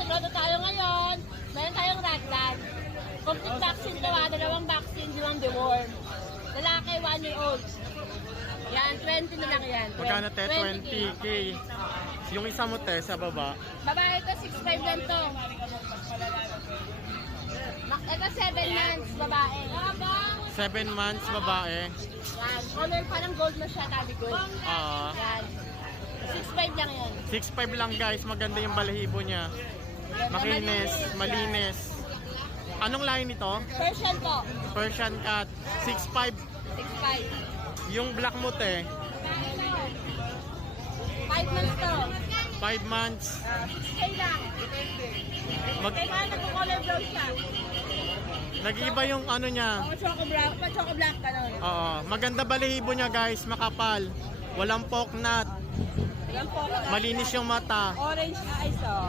sa grotto tayo ngayon. Meron tayong raglan. Complete vaccine gawa, 2 vaccine, 5 deworm. Lalaki, 1 year old. Yan, 20 na lang yan. Magkano te? 20K. Yung isa mo te, sa baba. Babae ito, 6'5 lang to. Ito, 7 months, babae. 7 months, babae. Yan, color parang gold na siya, tabi gold. Yan. 6'5 lang yan. 6'5 lang guys, maganda yung balahibo niya. Makinis, malinis. Anong lahi nito? Persian po. Persian cat. 6'5. 6'5. Yung black mo te, 5 months to. 5 months. 6K lang. Mag Kaya nag-color brown siya. Nag-iiba yung ano niya. Choco black, gano'n. Oo, maganda balahibo niya guys, makapal. Walang poke knot. Yan po. Malinis yung mata. Orange eyes, oh.